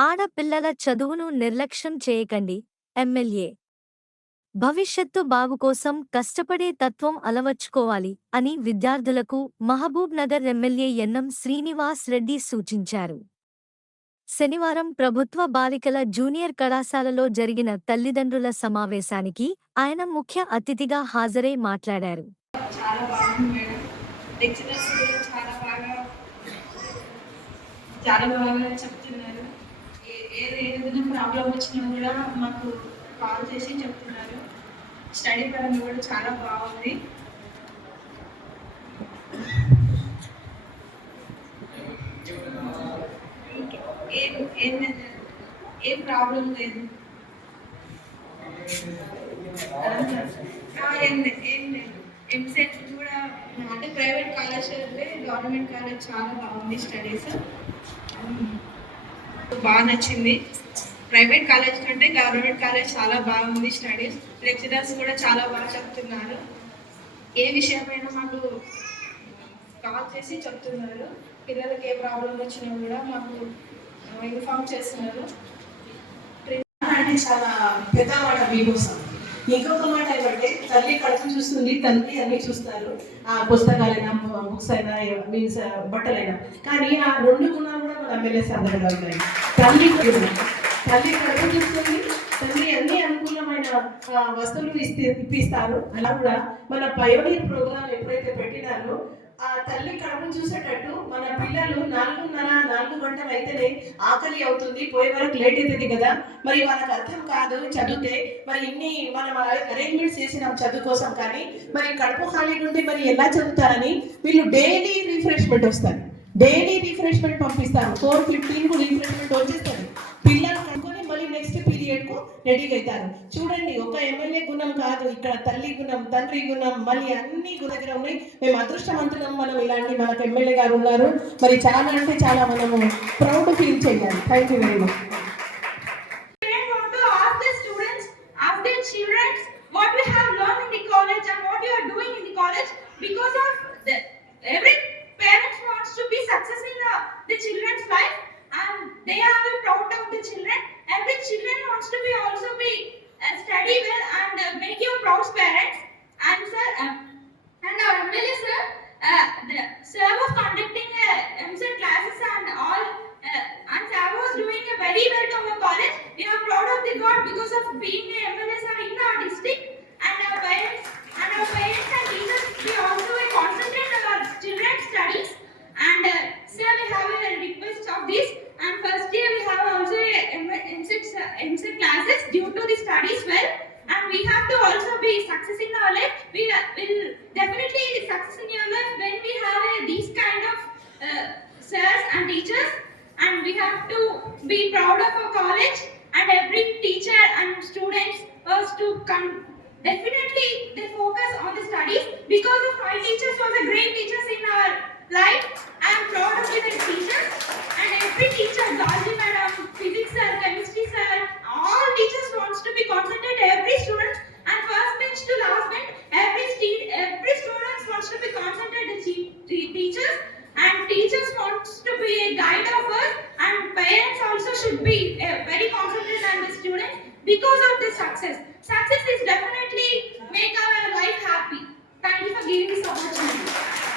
ఆడపిల్లల చదువును నిర్లక్ష్యం చేయకండి. ఎమ్మెల్యే. భవిష్యత్తు బాగుకోసం కష్టపడే తత్వం అలవర్చుకోవాలి అని విద్యార్థులకు మహబూబ్ నగర్ ఎమ్మెల్యే ఎన్నం శ్రీనివాస్ రెడ్డి సూచించారు. శనివారం ప్రభుత్వ బాలికల జూనియర్ కళాశాలలో జరిగిన తల్లిదండ్రుల సమావేశానికి ఆయన ముఖ్య అతిథిగా హాజరై మాట్లాడారు. చాలా బాగా చెప్తున్నారు. ఏ- విధంగా ప్రాబ్లం వచ్చినా కూడా మాకు కాల్ చేసి చెప్తున్నారు. స్టడీ పరంగా కూడా చాలా బాగుంది. ఏం ఏం ఏం ప్రాబ్లం లేదు. ఏం ఏం లేదు. ఎంసెట్ కూడా అంటే ప్రైవేట్ కాలేజ్ గవర్నమెంట్ కాలేజ్ చాలా బాగుంది స్టడీస్ బాగా నచ్చింది. ప్రైవేట్ కాలేజ్ కంటే గవర్నమెంట్ కాలేజ్ చాలా బాగుంది స్టడీస్. లెక్చరర్స్ కూడా చాలా బాగా చెప్తున్నారు. ఏ విషయమైనా మాకు కాల్ చేసి చెప్తున్నారు. పిల్లలకి ఏ ప్రాబ్లం వచ్చినా కూడా మాకు ఇన్ఫార్మ్ చేస్తున్నారు. అంటే చాలా పెద్దవాడ మీకోసం. ఇంకొక మాట ఏమంటే తల్లి కడుపు చూస్తుంది తండ్రి అన్ని చూస్తారు. ఆ పుస్తకాలైనా బుక్స్ అయినా మీన్స్ బట్టలైనా. కానీ ఆ రెండు గుణాలు కూడా మన ఎమ్మెల్యే సందర్భంగా ఉన్నాయి తల్లి తల్లి కడుపు చూస్తుంది తండ్రి అన్ని అనుకూలమైన వస్తువులు ఇస్తే ఇప్పిస్తారు అలా కూడా మన పయోనీర్ ప్రోగ్రామ్ ఎప్పుడైతే పెట్టినారో ఆ తల్లి కడుపు చూసేటట్టు మన పిల్లలు నాలుగున్నర నాలుగు గంటలు అయితేనే ఆకలి అవుతుంది పోయే వరకు లేట్ అవుతుంది కదా. మరి వాళ్ళకి అర్థం కాదు చదివితే మరి ఇన్ని మనం అరేంజ్మెంట్స్ చేసినాం చదువు కోసం కానీ మరి కడుపు ఖాళీ నుండి మరి ఎలా చదువుతారని వీళ్ళు డైలీ రిఫ్రెష్మెంట్ వస్తారు. డైలీ రిఫ్రెష్మెంట్ పంపిస్తారు. ఫోర్ ఫిఫ్టీన్కు రిఫ్రెష్మెంట్ వచ్చేస్తారు రెడీగా అవుతారు చూడండి ఒక ఎమ్మెల్యే గుణం కాదు ఇక్కడ తల్లి గుణం తండ్రి గుణం మళ్ళీ అన్ని గుణ దగ్గర ఉన్నాయి. మేము అదృష్టవంతులం మనం ఇలాంటి మనకు ఎమ్మెల్యే గారు ఉన్నారు. మరి చాలా అంటే చాలా మనము ప్రౌడ్ ఫీల్ చేయాలి. Thank you very much being a MLA sir in our district, and our parents and teachers. We also concentrate on our children's studies. And uh, sir, we have a request of this. And first year we have also a uh, classes due to the studies well. And we have to also be success in our life. We uh, will definitely success in your life when we have uh, these kind of sirs and teachers. And we have to be proud of our college. And every teacher and students was to come. Definitely they focus on the studies because of my teachers was a great teachers in our life. I am proud of the teachers and every teacher, biology madam, physics sir, chemistry sir, all teachers wants to be concentrated every student and first bench to last bench, every stu- every student wants to be concentrated te- te- teachers and teachers wants to be a guide of us and parents also should be uh, very concentrated on the students because of this success. Success is definitely make our life happy. Thank you for giving this opportunity.